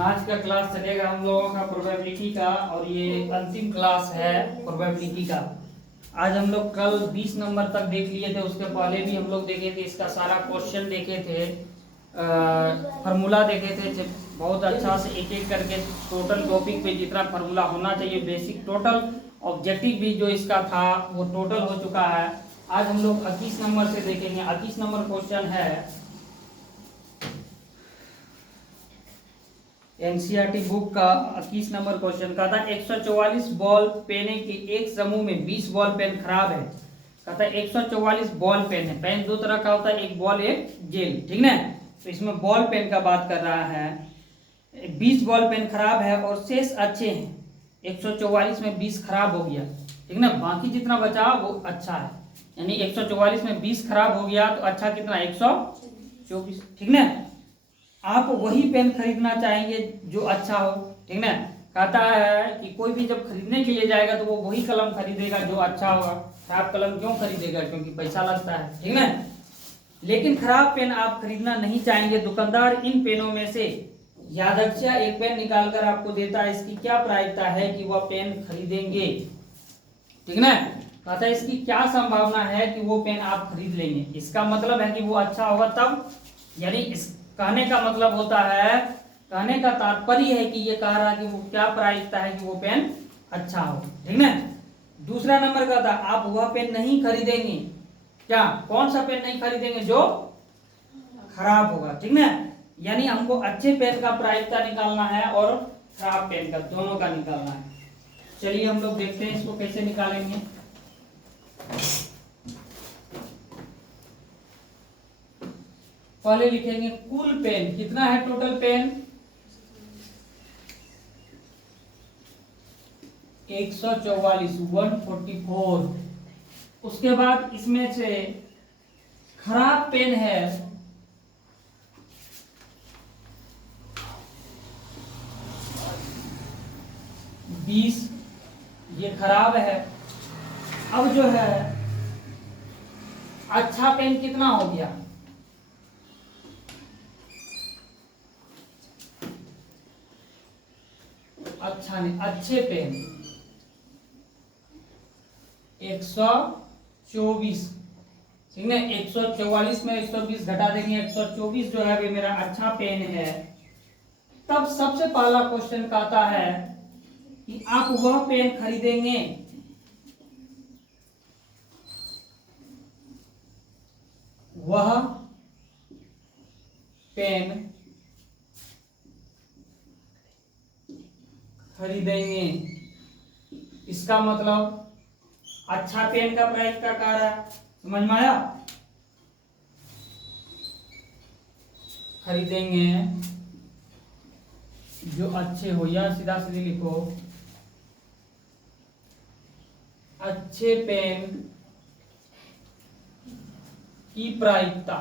आज का क्लास चलेगा हम लोगों का प्रोबेबिलिटी का, और ये अंतिम क्लास है प्रोबेबिलिटी का। आज हम लोग कल 20 नंबर तक देख लिए थे, उसके पहले भी हम लोग देखे थे, इसका सारा क्वेश्चन देखे थे, फार्मूला देखे थे बहुत अच्छा से, एक एक करके टोटल टॉपिक पे जितना फार्मूला होना चाहिए, बेसिक टोटल ऑब्जेक्टिव भी जो इसका था वो टोटल हो चुका है। आज हम लोग 21 नंबर से देखेंगे। 21 नंबर क्वेश्चन है एनसीईआरटी बुक का 21 नंबर क्वेश्चन का था 144 बॉल पेने के एक समूह में 20 बॉल पेन खराब है। कहता है 144 बॉल पेन है, पेन दो तरह का होता है, एक बॉल एक जेल, ठीक ना। तो इसमें बॉल पेन का बात कर रहा है। 20 बॉल पेन खराब है और शेष अच्छे हैं। 144 में 20 खराब हो गया, ठीक ना, बाकी जितना बचा वो अच्छा है। यानी 144 में 20 खराब हो गया तो अच्छा कितना, 124, ठीक ना। आप वही पेन खरीदना चाहेंगे जो अच्छा हो, ठीक ना। कहता है कि कोई भी जब खरीदने के लिए जाएगा तो वो वही कलम खरीदेगा जो अच्छा होगा। खराब कलम क्यों खरीदेगा, क्योंकि पैसा लगता है, ठीक ना। लेकिन खराब पेन आप खरीदना नहीं चाहेंगे। दुकानदार इन पेनों में से यादृच्छिक एक पेन निकालकर आपको देता है, इसकी क्या प्रायिकता है कि वह पेन खरीदेंगे, ठीक ना। कहता है इसकी क्या संभावना है कि वो पेन आप खरीद लेंगे। इसका मतलब है कि वो अच्छा होगा तब, यानी इस कहने का मतलब होता है, कहने का तात्पर्य है कि ये कह रहा है कि वो क्या प्रायिकता है कि वो पेन अच्छा हो, ठीक ना। दूसरा नंबर का था आप वह पेन नहीं खरीदेंगे। क्या, कौन सा पेन नहीं खरीदेंगे, जो खराब होगा, ठीक ना। यानी हमको अच्छे पेन का प्रायिकता निकालना है और खराब पेन का, दोनों का निकालना है। चलिए हम लोग देखते हैं इसको कैसे निकालेंगे। पहले लिखेंगे कुल पेन कितना है, टोटल पेन 144, 144। उसके बाद इसमें से खराब पेन है 20, ये खराब है। अब जो है अच्छा पेन कितना हो गया, अच्छा नहीं, अच्छे पेन 124, ठीक है। 144 में 120 घटा देंगे, 124 जो है वे मेरा अच्छा पेन है। तब सबसे पहला क्वेश्चन कहता है कि आप वह पेन खरीदेंगे वह पेन खरीदेंगे। इसका मतलब अच्छा पेन का प्रायिकता कह रहा है, समझ में आया। खरीदेंगे जो अच्छे हो, या सीधा सीधी लिखो अच्छे पेन की प्रायिकता।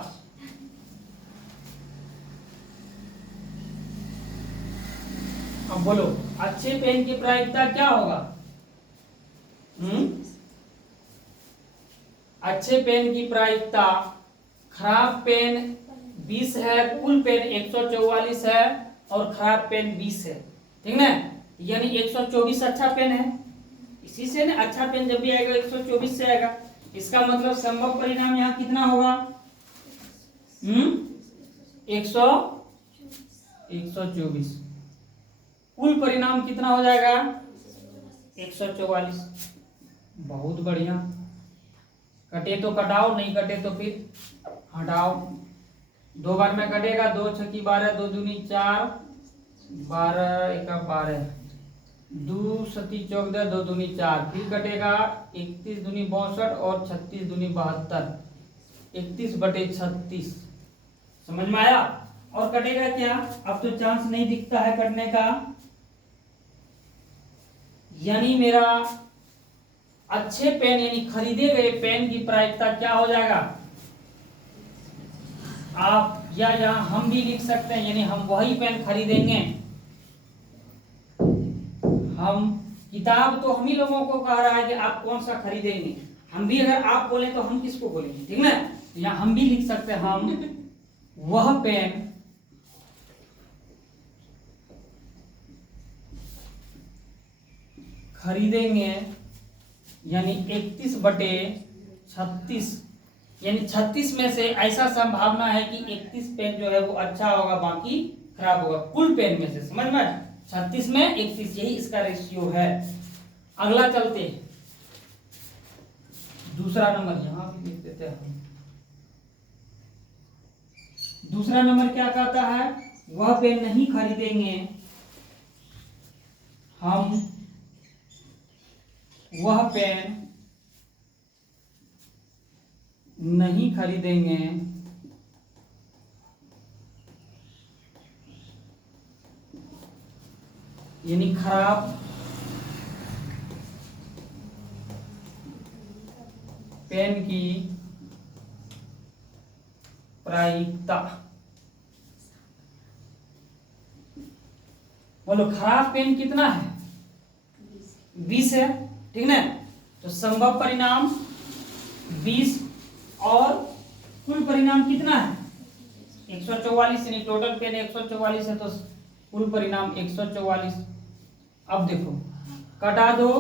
अब बोलो अच्छे पेन की प्रायिकता क्या होगा। अच्छे पेन की प्रायिकता, खराब पेन 20 है, कुल पेन 144 है और खराब पेन 20 है, ठीक ना। यानी 124 अच्छा पेन है। इसी से ना अच्छा पेन जब भी आएगा 124 से आएगा। इसका मतलब संभव परिणाम यहाँ कितना होगा, 124। कुल परिणाम कितना हो जाएगा, 144। बहुत बढ़िया। कटे तो कटाओ, नहीं कटे तो फिर हटाओ। 2 बार में कटेगा, 2 छक्की 12, 2 दूनी 4, 12 एका 12, 2 सती 14, 2 दूनी 4, फिर कटेगा 31 दूनी 62 और 36 दूनी 72, 31/36। समझ में आया। और कटेगा क्या, अब तो चांस नहीं दिखता है कटने का। यानी मेरा अच्छे पेन यानी खरीदे गए पेन की प्रायिकता क्या हो जाएगा, आप या यहां हम भी लिख सकते हैं, यानी हम वही पेन खरीदेंगे। हम, किताब तो हम ही लोगों को कह रहा है कि आप कौन सा खरीदेंगे। हम भी अगर आप बोले तो हम किसको बोलेंगे, ठीक ना। या हम भी लिख सकते हैं हम वह पेन खरीदेंगे यानी 31/36, यानी 36 में से ऐसा संभावना है कि 31 पेन जो है वो अच्छा होगा, बाकी खराब होगा, कुल पेन में से। समझ में? 36 में 31, यही इसका रेशियो है। अगला चलते हैं, दूसरा नंबर यहां भी लिख देते हैं हम। दूसरा नंबर क्या कहता है? वह पेन नहीं खरीदेंगे हम, वह पेन नहीं खरीदेंगे यानी खराब पेन की प्रायिकता। बोलो, खराब पेन कितना है? 20 है, ठीक ना? तो संभव परिणाम 20 और कुल परिणाम कितना है? 144, यानी टोटल पेन 144 है, तो कुल परिणाम 144। अब देखो, कटा दो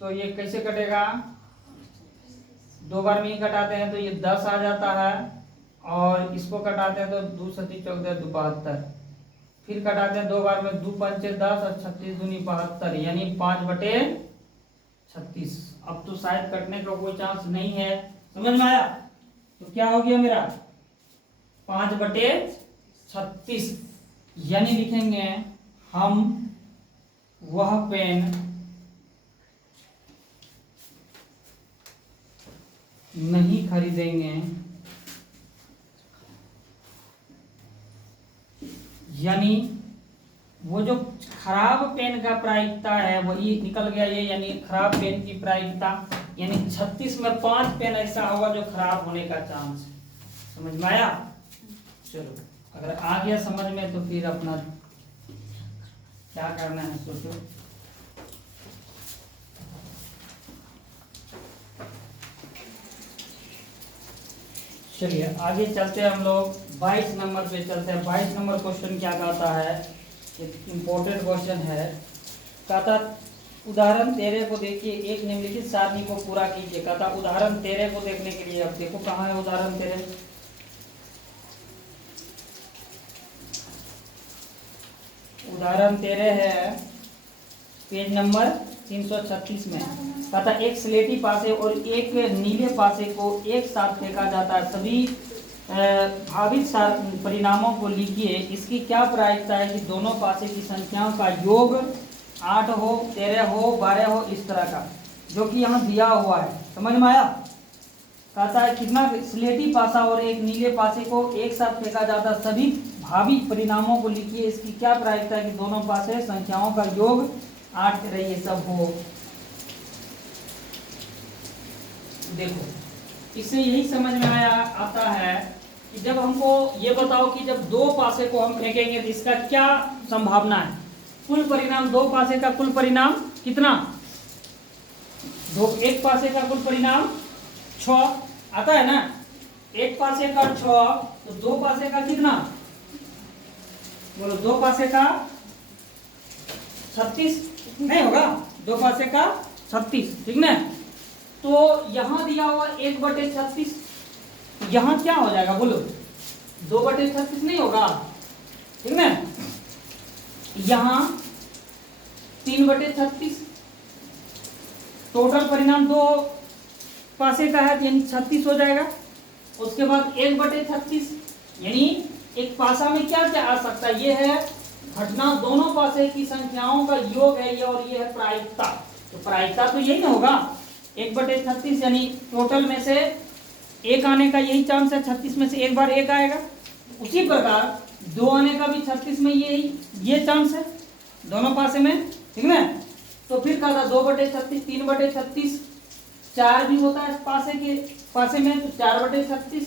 तो ये कैसे कटेगा? 2 बार में ही कटाते हैं तो ये 10 आ जाता है, और इसको कटाते हैं तो 2 सती 14 72, फिर कटाते हैं 2 बार में, 2 पंचे 10 और 36 दूनी 72, यानी 5/36। अब तो शायद कटने का कोई चांस नहीं है। समझ में आया? तो क्या हो गया मेरा? 5/36, यानी लिखेंगे हम वह पेन नहीं खरीदेंगे, यानी वो जो खराब पेन का प्रायिकता है वही निकल गया ये, यानी खराब पेन की प्रायिकता, यानी 36 में 5 पेन ऐसा होगा जो खराब होने का चांस है। समझ में आया? चलो, अगर आ गया समझ में तो फिर अपना क्या करना है सोचो। चलिए आगे चलते हैं हम लोग, 22 नंबर पे चलते हैं। 22 नंबर क्वेश्चन क्या कहता है? एक इम्पोर्टेंट क्वेश्चन है। कहता उदाहरण 13 को देखिए, एक निम्नलिखित सारणी को पूरा कीजिए। कहता उदाहरण 13 को देखने के लिए, अब देखो कहाँ है उदाहरण 13। उदाहरण 13 है पेज नंबर 336 में। कहता एक स्लेटी पासे और एक नीले पासे को एक साथ फेंका जाता है, सभी भावित परिणामों को लिखिए। इसकी क्या प्रायिकता है कि दोनों पासे की संख्याओं का योग 8 हो, 13 हो, 12 हो, इस तरह का, जो कि यहाँ दिया हुआ है। समझ में आया? कहता है कितना स्लेटी पासा और एक नीले पासे को एक साथ फेंका जाता है, सभी भावी परिणामों को लिखिए। इसकी क्या प्रायिकता है कि दोनों पासे संख्याओं का योग 8 रही ये सब हो। देखो, इससे यही समझ में आता है कि जब हमको ये बताओ कि जब 2 पासे को हम फेंकेंगे तो इसका क्या संभावना है? कुल परिणाम 2 पासे का कुल परिणाम कितना? एक पासे का कुल परिणाम 6 आता है ना। एक पासे का 6, तो 2 पासे का कितना? बोलो, 2 पासे का 36 नहीं होगा? 2 पासे का 36, ठीक ना? तो यहां दिया हुआ 1/36, यहां क्या हो जाएगा? बोलो, 2/36 नहीं होगा, ठीक ना? यहां 3/36, टोटल परिणाम 2 पासे का है, यानी 36 हो जाएगा। उसके बाद 1/36, यानी एक पासा में क्या क्या आ सकता है? ये है घटना, दोनों पासे की संख्याओं का योग है ये, और ये है प्रायिकता। तो प्रायिकता तो यही ना होगा, 1/36, यानी टोटल में से 1 आने का यही चांस है, 36 में से 1 बार 1 आएगा। उसी प्रकार 2 आने का भी 36 में ये चांस है दोनों पासे में, ठीक ना? तो फिर कहा था 2/36, 3/36, 4 भी होता है पासे में, तो 4/36,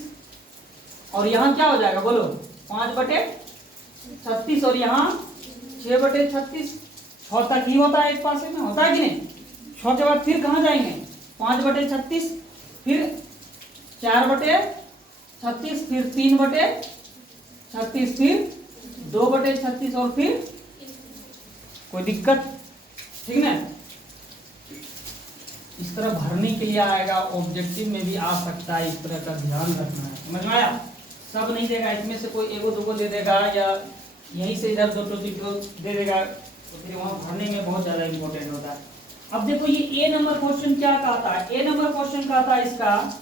और यहाँ क्या हो जाएगा? बोलो, 5/36, और यहाँ 6/36, 6 तक ही होता है एक पासे में, होता है कि नहीं? 6 के बाद फिर कहाँ जाएंगे? 5/36, फिर 4/36, फिर 3/36, फिर 2/36, और फिर कोई दिक्कत, ठीक ना? इस तरह भरने के लिए आएगा, ऑब्जेक्टिव में भी आ सकता है, इस तरह का ध्यान रखना है। समझ में आया? सब नहीं देगा, इसमें से कोई एगो दोगो दे देगा या यहीं से इधर दो दे देगा, तो फिर वहां भरने में बहुत ज्यादा इंपॉर्टेंट होता है। अब देखो ये ए नंबर क्वेश्चन क्या कहता है, ए नंबर क्वेश्चन कहता है इसका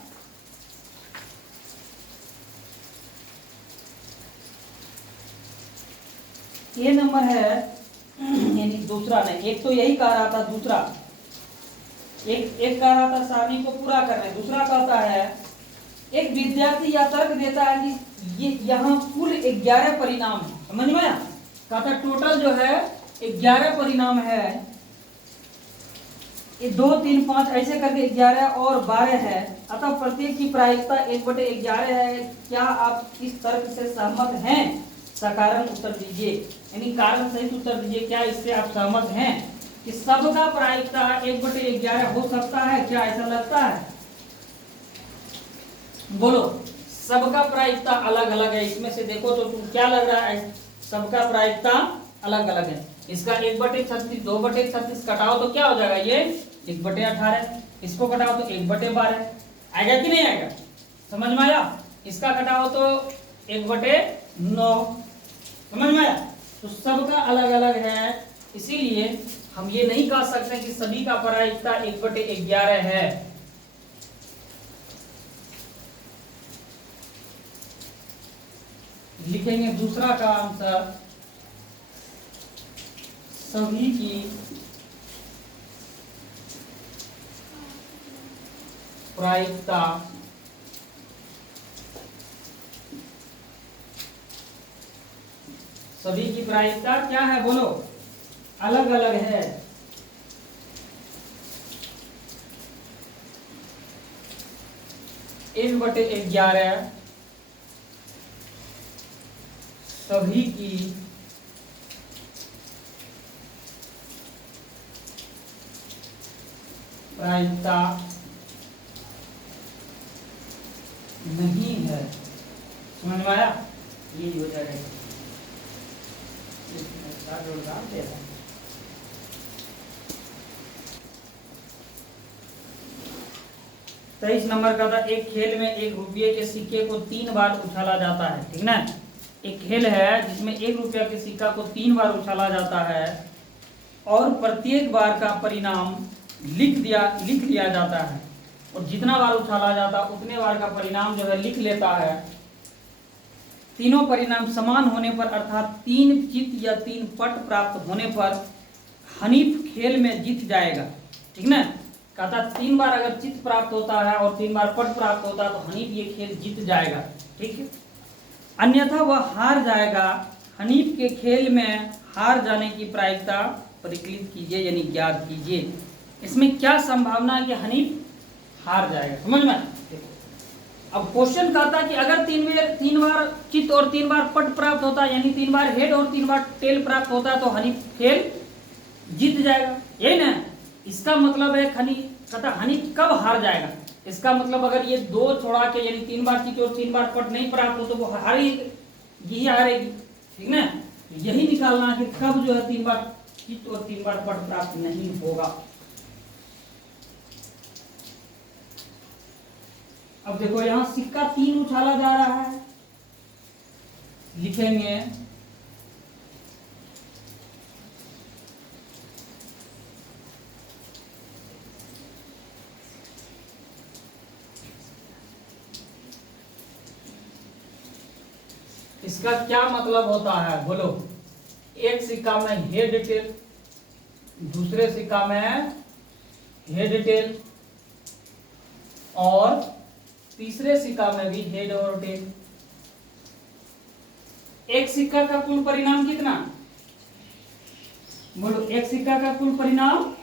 ए नंबर है, यानी दूसरा नहीं, एक तो यही कह रहा था, दूसरा एक कह रहा था सारणी को पूरा करने, दूसरा कहता है एक विद्यार्थी यह तर्क देता है कि ये यहाँ कुल 11 परिणाम है। समझ में आया? कहता टोटल जो है 11 परिणाम है, ये 2 3 5 ऐसे करके 11 और 12 है, अतः प्रत्येक की प्रायिकता 1/11 है। क्या आप इस तर्क से सहमत हैं? सकारण उत्तर दीजिए, यानी कारण सहित उत्तर दीजिए। क्या इससे आप सहमत हैं कि सबका प्रायिकता 1/11 हो सकता है? क्या ऐसा लगता है? बोलो, सबका प्रायिकता अलग अलग है, इसमें से देखो तो क्या लग रहा है? सबका प्रायिकता अलग अलग है। इसका 1/36 2/36 कटाओ तो क्या हो जाएगा? ये 1/18, इसको कटाओ तो 1/12 आएगा कि नहीं आएगा? समझ में आया? इसका कटाओ तो 1/9। समझ में आया? तो सबका अलग अलग है, इसीलिए हम ये नहीं कह सकते कि सभी का प्रायिकता 1/11 है। लिखेंगे दूसरा का आंसर, सभी की प्रायिकता क्या है? बोलो, अलग अलग है। n बटे 11 सभी की प्रायिकता नहीं है। समझ में आया? ये हो जाएगा। 23 नंबर का था, एक खेल में 1 रुपये के सिक्के को 3 बार उछाला जाता है। ठीक ना? एक खेल है जिसमें 1 रुपया के सिक्का को 3 बार उछाला जाता है और प्रत्येक बार का परिणाम लिख लिया जाता है, और जितना बार उछाला जाता है उतने बार का परिणाम जो है लिख लेता है। तीनों परिणाम समान होने पर, अर्थात 3 चित या 3 पट प्राप्त होने पर हनीफ खेल में जीत जाएगा। ठीक ना? कहता 3 बार अगर चित प्राप्त होता है और 3 बार पट प्राप्त होता है तो हनीफ ये खेल जीत जाएगा। ठीक है? अन्यथा वह हार जाएगा। हनीफ के खेल में हार जाने की प्रायिकता परिकलित कीजिए, यानी ज्ञात कीजिए। इसमें क्या संभावना है कि हनीफ हार जाएगा? समझ में? अब क्वेश्चन कहता है कि अगर 3 बार चित और 3 बार पट प्राप्त होता है, यानी 3 बार हेड और 3 बार टेल प्राप्त होता है, तो हनीफ खेल जीत जाएगा। यही ना? इसका मतलब है कहता हनीफ कब हार जाएगा? इसका मतलब अगर ये 2 छोड़ा के, यानी 3 बार चित और 3 बार पट नहीं प्राप्त हो तो वो यही हारेगी। ठीक ना? यही निकालना है कि कब जो है 3 बार चित और 3 बार पट प्राप्त नहीं होगा। अब देखो यहां सिक्का 3 उछाला जा रहा है, लिखेंगे इसका क्या मतलब होता है? बोलो, एक सिक्का में हेड टेल, दूसरे सिक्का में हेड टेल और तीसरे सिक्का में भी हेड और टेल। एक सिक्का का कुल परिणाम कितना? बोलो, एक सिक्का का कुल परिणाम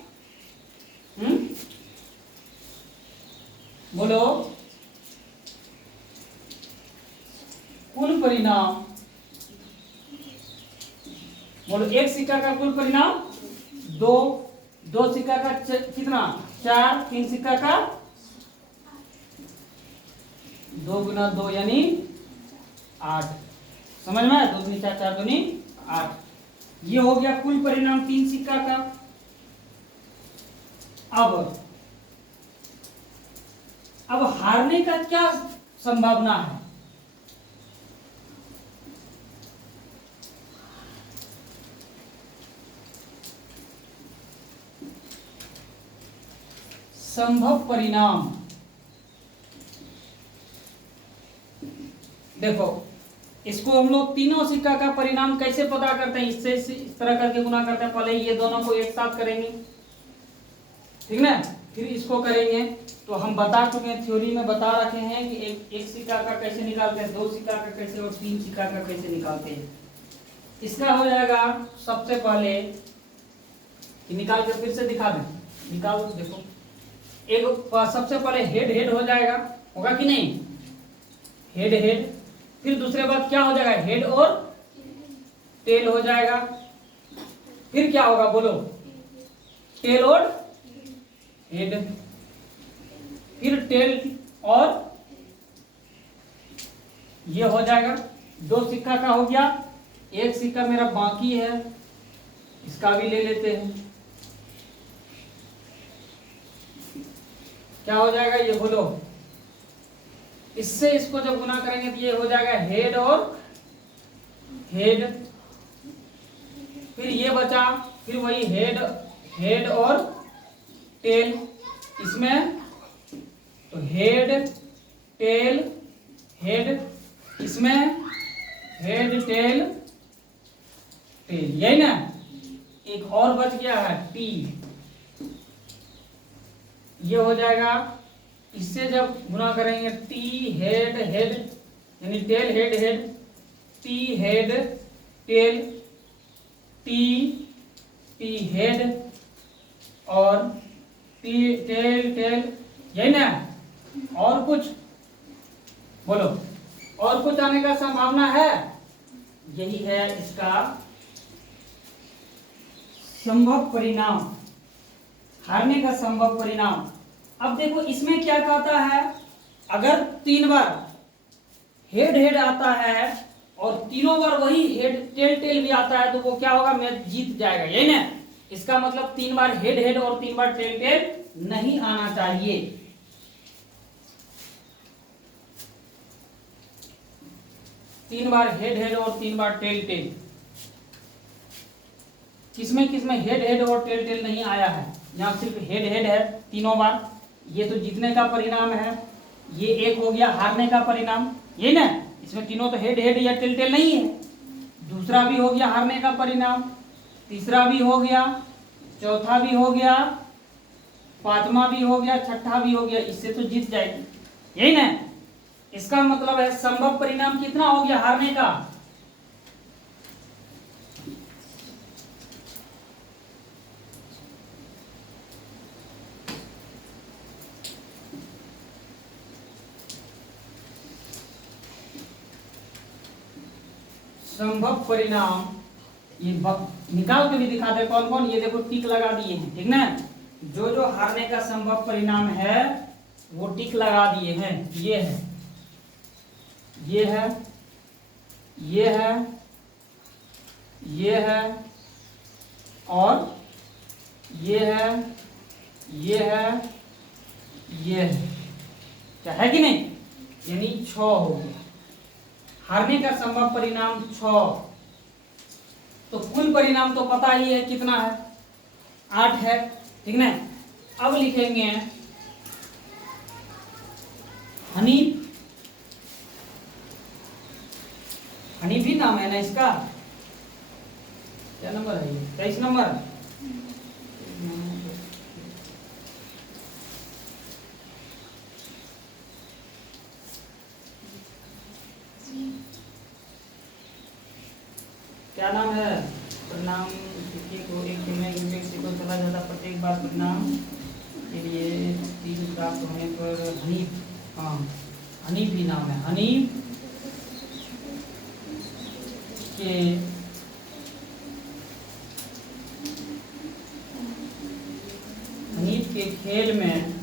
बोलो, कुल परिणाम बोलो, एक सिक्का का कुल परिणाम 2 सिक्का का कितना? 4, 3 सिक्का का 2 गुना 2 यानी 8। समझ में? 2 दूनी 4, 4 दूनी 8। ये हो गया कुल परिणाम 3 सिक्का का। अब अब हारने का क्या संभावना है? संभव परिणाम, देखो इसको हम लोग तीनों सिक्का का परिणाम कैसे पता करते हैं? इससे इस तरह करके गुना करते हैं। पहले ये दोनों को एक साथ करेंगे, ठीक ना, फिर इसको करेंगे। तो हम बता चुके हैं, थ्योरी में बता रखे हैं कि एक सिक्का का कैसे निकालते हैं, दो सिक्का का कैसे और तीन सिक्का का कैसे निकालते हैं। इसका हो जाएगा सबसे पहले कि निकाल के फिर से दिखा दें, निकाल देखो। एक सबसे पहले हेड हेड हो जाएगा, होगा कि नहीं? हेड हेड, फिर दूसरे बात क्या हो जाएगा? हेड और टेल हो जाएगा। फिर क्या होगा बोलो? टेल और हेड, फिर टेल और ये हो जाएगा। दो सिक्का का हो गया। एक सिक्का मेरा बाकी है, इसका भी ले लेते हैं। क्या हो जाएगा ये बोलो? इससे इसको जब गुना करेंगे तो ये हो जाएगा हेड और हेड, फिर ये बचा, फिर वही हेड हेड और टेल। इसमें तो हेड टेल हेड, इसमें हेड टेल टेल, यही ना। एक और बच गया है टी, ये हो जाएगा। इससे जब गुना करेंगे टी हेड हेड यानी tell head head, T head tail, T T head और टी टेल टेल, यही ना। और कुछ बोलो, और कुछ आने का संभावना है? यही है इसका संभव परिणाम, हारने का संभव परिणाम। अब देखो इसमें क्या कहता है, अगर 3 बार हेड हेड आता है और तीनों बार वही हेड टेल टेल भी आता है तो वो क्या होगा? मैच जीत जाएगा, यही ना। इसका मतलब 3 बार हेड हेड और 3 बार टेल टेल नहीं आना चाहिए। तीन बार हेड हेड और 3 बार टेल टेल, किसमें किसमें हेड हेड और टेल टेल नहीं आया है? यहाँ सिर्फ हेड हेड है तीनों बार, ये तो जीतने का परिणाम है। ये एक हो गया हारने का परिणाम, ये ना। इसमें तीनों तो हेड हेड या टेल टेल नहीं है। दूसरा भी हो गया हारने का परिणाम, तीसरा भी हो गया, चौथा भी हो गया, पांचवा भी हो गया, छठा भी हो गया। इससे तो जीत जाएगी, यही ना। इसका मतलब है संभव परिणाम कितना हो गया हारने का? संभव परिणाम ये निकाल के भी दिखा दे कौन कौन। ये देखो टिक लगा दिए हैं, ठीक ना। जो जो हारने का संभव परिणाम है वो टिक लगा दिए हैं। ये है, ये है, ये है, ये है और ये है, ये है, ये है। क्या है कि नहीं? यानी 6 हो गया हारने का संभव परिणाम 6। तो कुल परिणाम तो पता ही है कितना है, 8 है, ठीक ना। अब लिखेंगे हनीफ, हनीफ ही नाम है ना इसका। क्या नंबर है ये? 23 नंबर। क्या नाम है? परिणाम को एक दिन में व्यक्ति को चला जाता, प्रत्येक बार परिणाम के लिए 3 प्राप्त होने पर हनीफ, हाँ हनीफ ही नाम है। हनीफ के हनीफ के खेल में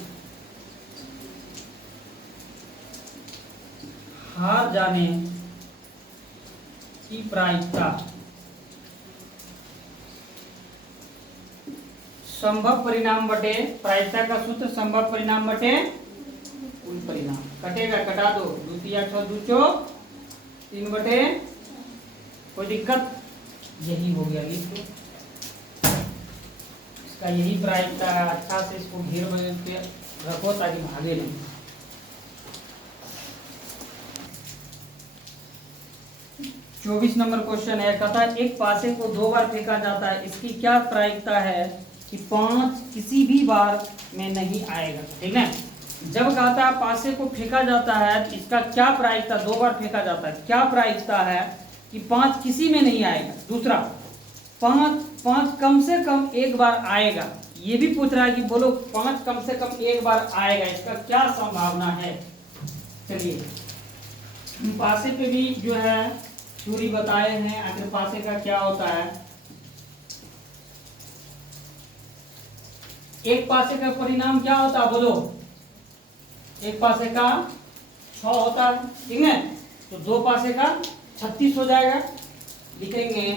हार जाने की प्रायिकता, संभव परिणाम बटे प्रायिकता का सूत्र संभव परिणाम बटे परिणाम कटेगा, कटा दो, 2 तिया 6 2 चौक 3 बटे, कोई दिक्कत, यही हो गया, लिख दो। इसका यही प्रायिकता है, अच्छा से इसको घेर के रखो ताकि भागे नहीं। चौबीस नंबर क्वेश्चन है, कहता है एक पासे को 2 बार फेंका जाता है, इसकी क्या प्रायिकता है कि 5 किसी भी बार में नहीं आएगा। ठीक है, जब कहता है पासे को फेंका जाता है तो इसका क्या प्रायिकता, 2 बार फेंका जाता है, क्या प्रायिकता है कि 5 किसी में नहीं आएगा। दूसरा, 5 कम से कम एक बार आएगा, ये भी पूछ रहा है कि बोलो 5 कम से कम एक बार आएगा, इसका क्या संभावना है। चलिए पासे पे भी जो है थ्योरी बताए हैं, आखिर पासे का क्या होता है। एक पासे का परिणाम क्या होता है बोलो, एक पासे का 6 होता है। ठीक है, तो 2 पासे का 36 हो जाएगा। लिखेंगे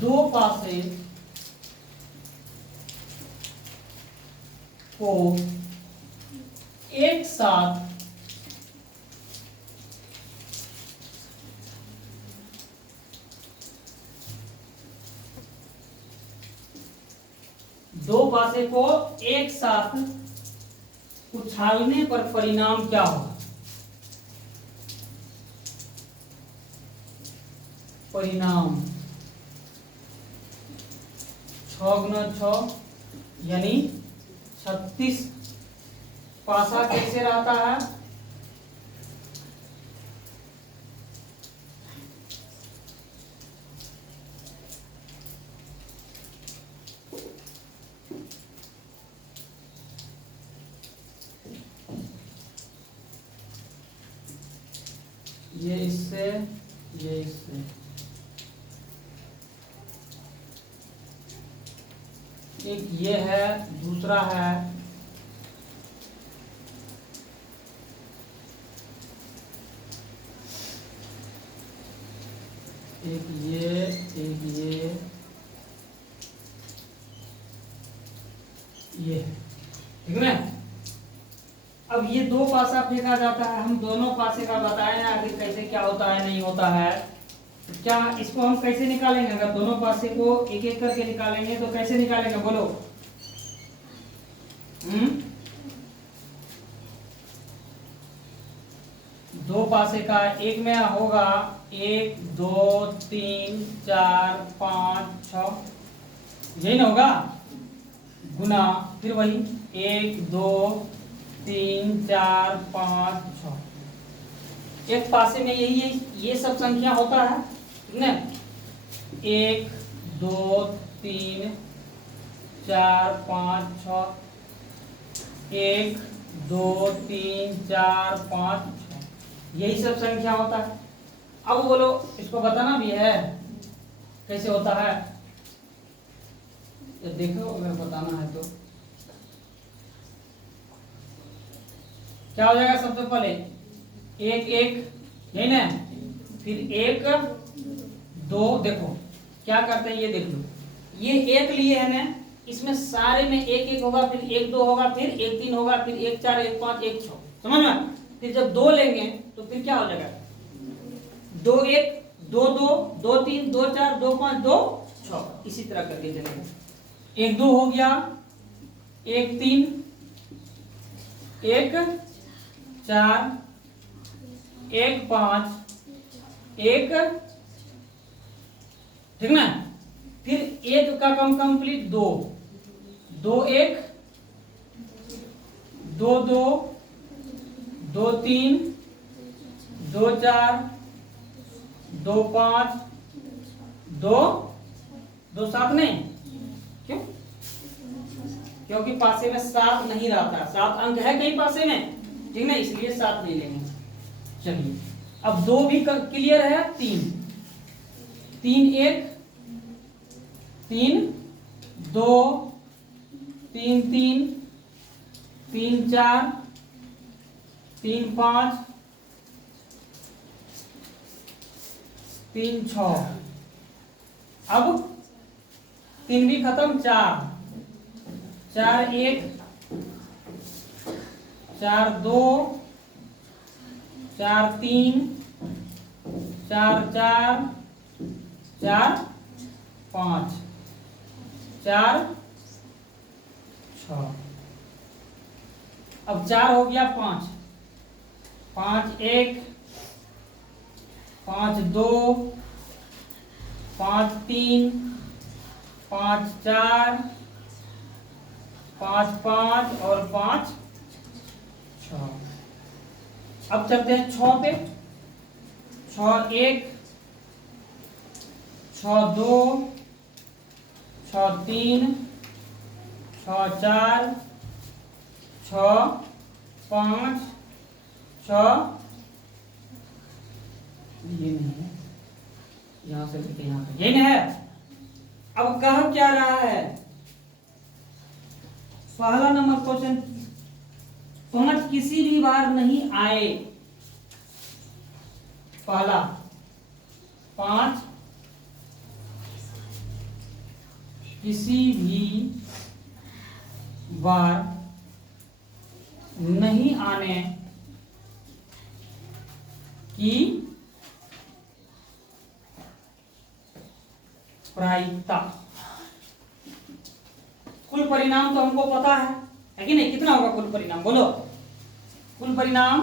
2 पासे को एक साथ दो पासे को एक साथ उछालने पर परिणाम क्या होगा। परिणाम 6 गुना 6 यानी 36 पासा कैसे रहता है, ये इससे ये इससे, एक ये है, दूसरा है एक ये ठीक है। अब ये 2 पासा फेंका जाता है, हम दोनों पासे का बताए ना आखिर कैसे क्या होता है नहीं होता है। तो क्या इसको हम कैसे निकालेंगे, अगर दोनों पासे को एक एक करके निकालेंगे तो कैसे निकालेंगे बोलो। 2 पासे का एक में होगा 1 2 3 4 5 6, यही ना होगा, गुना फिर वही 1 2 3 4 5 6, एक पासे में यही ये सब संख्या होता है। ठीक है, 1 2 3 4 5 6, 1 2 3 4 5 6, यही सब संख्या होता है। अब बोलो इसको बताना भी है कैसे होता है, ये देखो अगर बताना है तो क्या हो जाएगा। सबसे पहले 1 1 यही ना, फिर 1 2, देखो क्या करते हैं ये देख लो, ये 1 लिए है ना, इसमें सारे में 1 1 होगा, फिर 1 2 होगा, फिर 1 3 होगा, फिर 1 4 1 5 1 6, समझ में। फिर जब 2 लेंगे तो फिर क्या हो जाएगा, 2 1 2 2 2 3 2 4 2 5 2 6, इसी तरह करके चलेगा। 1 2 हो गया, 1 3 1 4 1 5 1, ठीक ना। फिर 1 का कम कंप्लीट 2 2 1 2 2 2 3 2 4 2 5 2 2 7 नहीं, क्यों, क्योंकि पासे में 7 नहीं रहता, 7 अंक है कहीं पासे में, ठीक ना, इसलिए 7 नहीं लेंगे। चलिए अब 2 भी क्लियर है, 3 3 1 3 2 3 3 3 4 3 5 3 6, अब 3 भी खत्म, 4 4 1 4 2, 4 3, 4 4, 4 5, 4 6। अब 4 हो गया 5, 5 1, 5 2, 5 3, 5 4, 5 5 और 5 6। अब चलते हैं 6 पे। 6 1, 6 2, 6 3, 6 4, 6 5, 6। ये नहीं है, यहां से लेके यहां पे, यही है। अब कह क्या रहा है, पहला नंबर क्वेश्चन, 5 किसी भी बार नहीं आए। पहला 5 किसी भी बार नहीं आने की प्रायिकता। कुल परिणाम तो हमको पता है कि नहीं? कितना होगा कुल परिणाम, बोलो। कुल परिणाम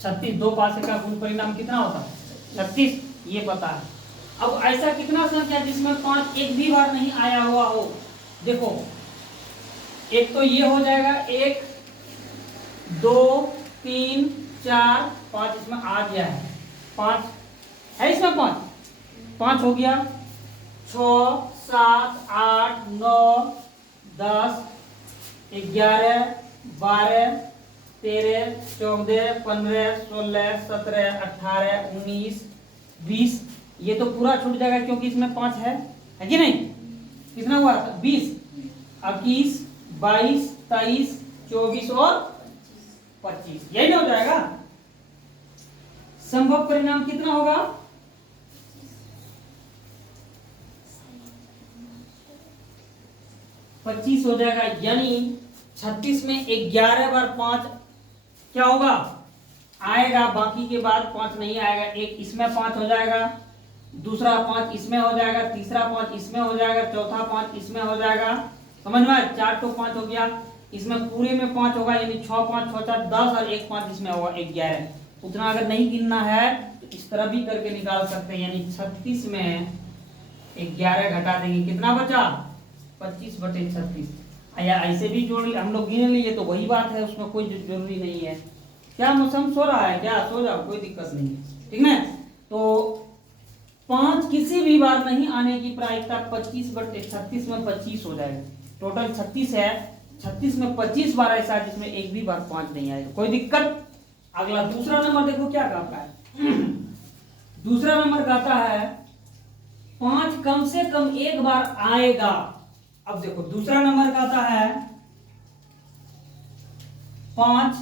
36, 2 पासे का कुल परिणाम कितना होता है? 36, ये पता है। अब ऐसा कितना संख्या जिसमें 5 एक भी बार नहीं आया हुआ हो? देखो, एक तो ये हो जाएगा, 1 2 3 4 5, इसमें आ गया है 5 है, इसमें 5 हो गया। 6 7 8 9 10 11 12 13 14 15 16 17 18 19 20। ये तो पूरा छूट जाएगा क्योंकि इसमें 5 है कि नहीं? कितना हुआ? 20 21 22 23 24 और 25, यही ना हो जाएगा। संभव परिणाम कितना होगा? 25 हो जाएगा। यानी 36 में 11 बार 5 क्या होगा? आएगा, बाकी के बाद 5 नहीं आएगा। एक इसमें 5 हो जाएगा, दूसरा 5 इसमें हो जाएगा, तीसरा 5 इसमें हो जाएगा, चौथा 5 इसमें हो जाएगा। समझ में? 4 तो 5 हो गया, इसमें पूरे में 5 होगा, यानी 6 5 6 4 10 और एक 5 इसमें होगा 11। उतना अगर नहीं गिनना है तो इस तरह भी करके निकाल सकते हैं। यानी 36 में 11 घटा देंगे, कितना बचा? 25/36। या ऐसे भी जोड़ हम लोग गिन लिए तो वही बात है, उसमें कोई जरूरी नहीं है। क्या मौसम सो रहा है क्या? सो जाओ, कोई दिक्कत नहीं है, ठीक है। तो 5 किसी भी बार नहीं आने की प्रायिकता 25/36 में 25 हो जाएगा। टोटल 36 है, 36 में 25 बार ऐसा है जिसमें एक भी बार 5 नहीं आएगा, कोई दिक्कत। अगला दूसरा नंबर देखो क्या कहता है। दूसरा नंबर कहता है 5 कम से कम एक बार आएगा। अब देखो दूसरा नंबर कहता है 5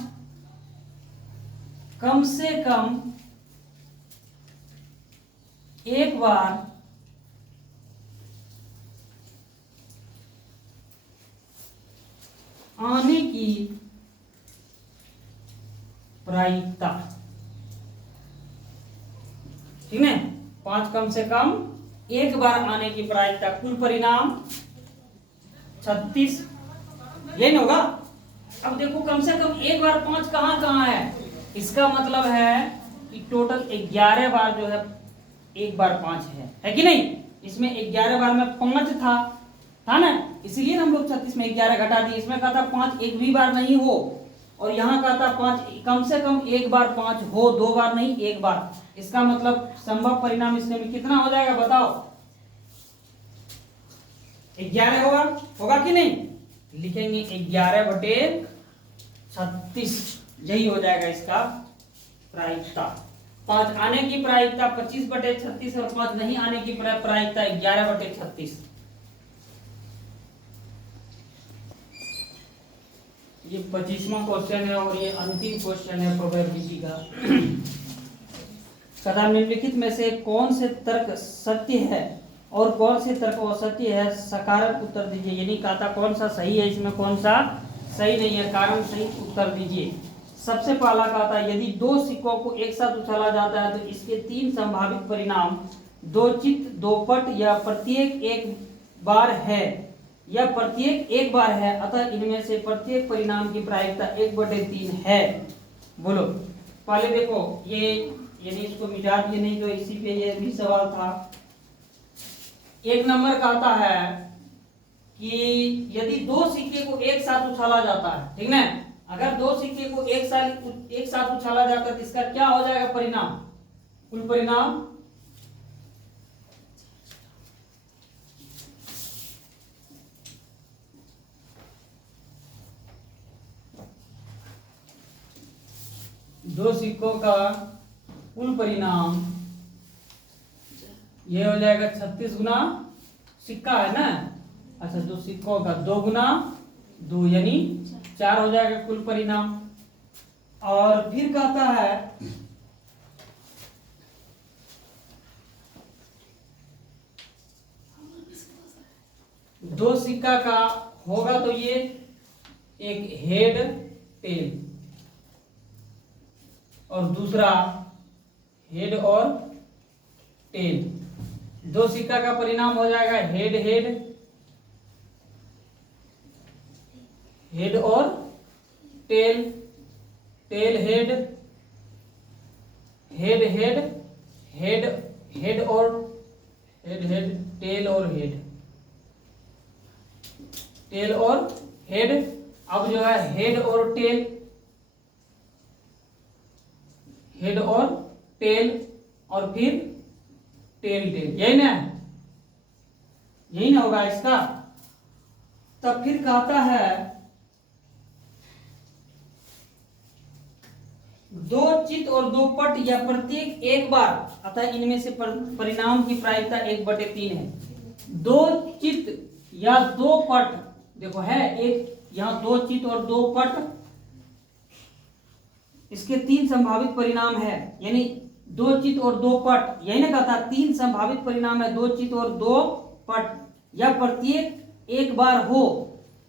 कम से कम एक बार आने की प्रायिकता, ठीक है। 5 कम से कम एक बार आने की प्रायिकता। कुल परिणाम 36, यही होगा। अब देखो कम से कम एक बार 5 कहां कहां है? इसका मतलब है कि टोटल 11 बार जो है एक बार 5 है कि नहीं? इसमें 11 बार में 5 था ना, इसलिए हम लोग 36 में 11 घटा दिए। इसमें कहा था 5 एक भी बार नहीं हो, और यहाँ कहा था 5 कम से कम एक बार 5 हो, 2 बार नहीं, एक बार। इसका मतलब संभव परिणाम इसमें में कितना हो जाएगा बताओ? 11 होगा कि नहीं? लिखेंगे 11/36, यही हो जाएगा इसका प्रायिकता। 5 आने की प्रायिकता 25/36 और 5 नहीं आने की प्रायिकता 11/36। ये 25वां क्वेश्चन है और ये अंतिम क्वेश्चन है प्रोबेबिलिटी का। कथा निम्नलिखित में से कौन से तर्क सत्य है और कौन से तर्क असत्य है? सकारात्मक उत्तर दीजिए। यानी कहा था कौन सा सही है, इसमें कौन सा सही नहीं है, कारण सही उत्तर दीजिए। सबसे पहला कहा था यदि दो सिक्कों को एक साथ उछाला जाता है तो इसके तीन संभावित परिणाम दो चित, दो पट या प्रत्येक एक बार है, या प्रत्येक एक बार है, अतः इनमें से प्रत्येक परिणाम की प्रायिकता 1/3 है। बोलो, पहले देखो ये, यदि इसको मिटा दिए नहीं तो इसी पे ये भी सवाल था। एक नंबर का आता है कि यदि दो सिक्के को एक साथ उछाला जाता है, ठीक ना, अगर दो सिक्के को एक साथ उछाला जाता है तो इसका क्या हो जाएगा परिणाम, कुल परिणाम दो सिक्कों का कुल परिणाम ये हो जाएगा 36 गुना सिक्का है ना, अच्छा दो सिक्कों का 2 गुना 2 यानी 4 हो जाएगा कुल परिणाम। और फिर कहता है दो सिक्का का होगा तो ये एक हेड टेल और दूसरा हेड और टेल। दो सिक्का का परिणाम हो जाएगा हेड हेड, हेड और tail, tail head, head head, head head और हेड हेड, टेल और हेड, टेल और हेड। अब जो है हेड और टेल, हेड और टेल और फिर टेल टेल, यही ना, यही ना होगा इसका। तब फिर कहता है दो चित और दो पट या प्रत्येक एक बार, अतः इनमें से परिणाम की प्रायिकता 1/3 है। दो चित या दो पट, देखो है एक यहां दो चित और दो पट, इसके तीन संभावित परिणाम है, यानी दो चित और दो पट, यही ना कहता तीन संभावित परिणाम है, दो चित और दो पट या प्रत्येक एक बार हो,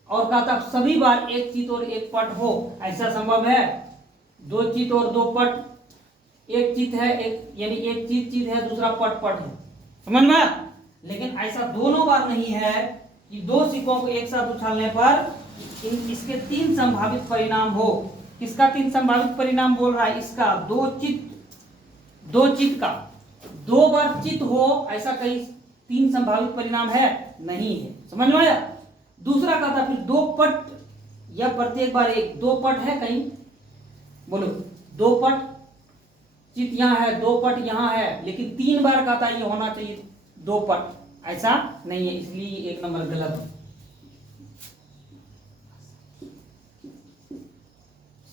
और कहता सभी बार एक चित और एक पट हो, ऐसा संभव है। दो चित और दो पट, एक चित है एक, यानी एक चित चित है दूसरा पट पट है, समझ में। लेकिन ऐसा दोनों बार नहीं है कि दो सिक्कों को एक साथ उछालने पर इसके तीन संभावित परिणाम हो। किसका तीन संभावित परिणाम बोल रहा है, इसका दो चित का दो बार चित हो, ऐसा कहीं तीन संभावित परिणाम है नहीं है, समझ में आया। दूसरा कहता फिर दो पट या प्रत्येक बार एक, दो पट है कहीं, बोलो दो पट, चित यहाँ है, दो पट यहाँ है, लेकिन तीन बार कहता ये होना चाहिए दो पट, ऐसा नहीं है, इसलिए एक नंबर गलत है।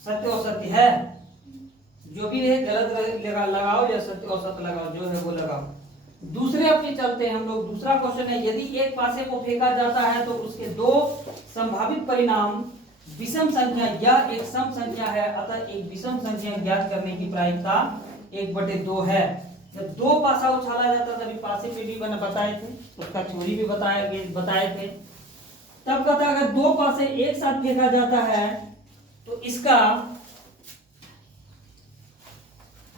सत्य और सत्य है, जो भी है गलत लगाओ या सत्य और सत्य लगाओ, जो है वो लगाओ। दूसरे अपने चलते हैं हम लोग। दूसरा क्वेश्चन है यदि एक पासे को फेंका जाता है तो उसके दो संभावित परिणाम विषम संख्या या एक सम संख्या है, अतः एक विषम संख्या ज्ञात करने की प्रायिकता 1/2 है। जब दो पासा उछाला जाता तभी पासे पे भी बताए थे, उसका चोरी भी बताए थे। तब कहता अगर दो पासे एक साथ फेंका जाता है तो इसका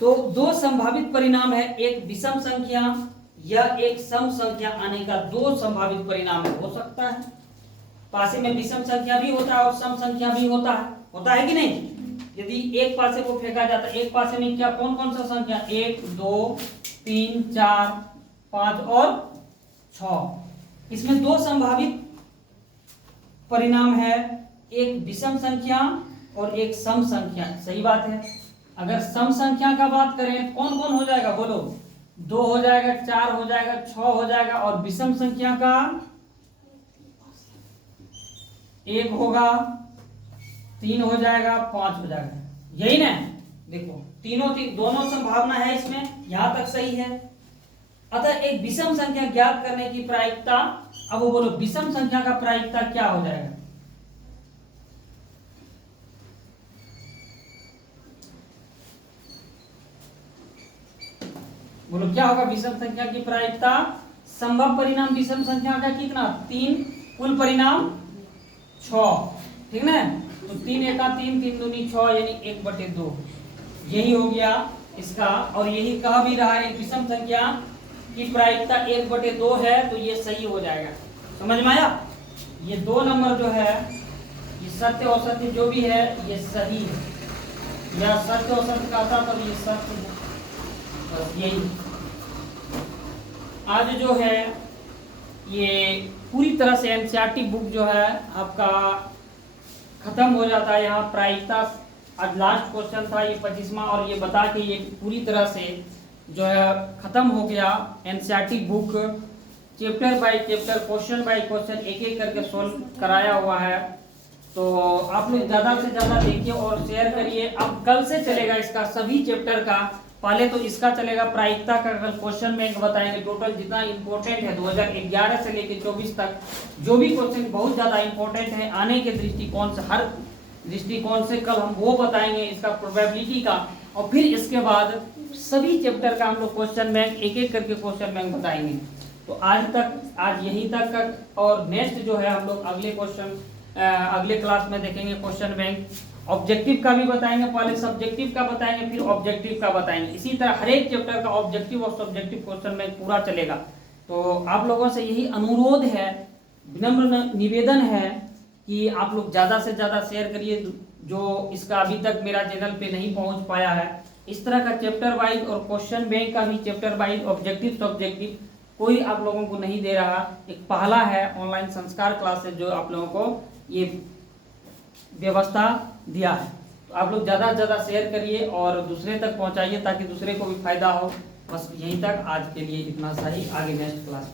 तो दो संभावित परिणाम है, एक विषम संख्या या एक सम संख्या आने का दो संभावित परिणाम हो सकता है। पासे में विषम संख्या भी होता है और सम संख्या भी होता है कि नहीं। यदि एक पासे को फेंका जाता है, एक पासे में क्या कौन कौन सा संख्या, 1 2 3 4 5 और 6, इसमें दो संभावित परिणाम है, एक विषम संख्या और एक सम संख्या। सही बात है। अगर सम संख्या का बात करें कौन कौन हो जाएगा, बोलो 2 हो जाएगा, 4 हो जाएगा, 6 हो जाएगा, और विषम संख्या का 1 होगा, 3 हो जाएगा, 5 हो जाएगा, यही ना। देखो दोनों संभावना है इसमें, यहां तक सही है। अतः एक विषम संख्या ज्ञात करने की प्रायिकता, अब वो बोलो विषम संख्या का प्रायिकता क्या हो जाएगा, बोलो क्या होगा विषम संख्या की प्रायिकता। संभव परिणाम विषम संख्या का कितना, 3, कुल परिणाम 6, ठीक ना। तो 3 एका 3, 3 दूनी 6 यानी 1/2 यही हो गया इसका। और यही कह भी रहा है विषम संख्या की प्रायिकता 1/2 है, तो ये सही हो जाएगा। समझ में आया? ये 2 नंबर जो है ये सत्य और असत्य जो भी है ये सही है, या सत्य और असत्य का था तब ये सत्य, बस यही। आज जो है ये पूरी तरह से एनसीईआरटी बुक जो है आपका खत्म हो जाता है। यहाँ प्रायिकता आज लास्ट क्वेश्चन था, ये 25वां, और ये बता के ये पूरी तरह से जो है खत्म हो गया NCERT book. Chapter by chapter, question by question एक एक करके सोल्व कराया हुआ है। तो आप लोग ज़्यादा से ज़्यादा देखिए और शेयर करिए। अब कल से चलेगा इसका सभी चैप्टर का, पहले तो इसका चलेगा प्रायिकता का, कल क्वेश्चन बैंक बताएंगे टोटल जितना इंपॉर्टेंट है 2011 से लेकर 24 तक जो भी क्वेश्चन बहुत ज़्यादा इंपॉर्टेंट है आने के दृष्टिकोण से, हर दृष्टिकोण से कल हम वो बताएंगे इसका प्रोबेबिलिटी का। और फिर इसके बाद सभी चैप्टर का हम लोग क्वेश्चन बैंक एक एक करके क्वेश्चन बैंक बताएंगे। तो आज यहीं तक का, और नेक्स्ट जो है हम लोग अगले क्वेश्चन अगले क्लास में देखेंगे क्वेश्चन बैंक। ऑब्जेक्टिव का भी बताएंगे, पहले सब्जेक्टिव का बताएंगे फिर ऑब्जेक्टिव का बताएंगे। इसी तरह हर एक चैप्टर का ऑब्जेक्टिव और सब्जेक्टिव क्वेश्चन बैंक पूरा चलेगा। तो आप लोगों से यही अनुरोध है, विनम्र निवेदन है कि आप लोग ज़्यादा से ज़्यादा शेयर करिए जो इसका अभी तक मेरा चैनल पे नहीं पहुंच पाया है। इस तरह का चैप्टर वाइज और क्वेश्चन बैंक का भी चैप्टर वाइज ऑब्जेक्टिव सब्जेक्टिव कोई आप लोगों को नहीं दे रहा। एक पहला है ऑनलाइन संस्कार क्लासेस जो आप लोगों को ये व्यवस्था दिया है। तो आप लोग ज़्यादा से ज़्यादा शेयर करिए और दूसरे तक पहुंचाइए ताकि दूसरे को भी फायदा हो। बस यहीं तक आज के लिए इतना सही, आगे नेक्स्ट क्लास।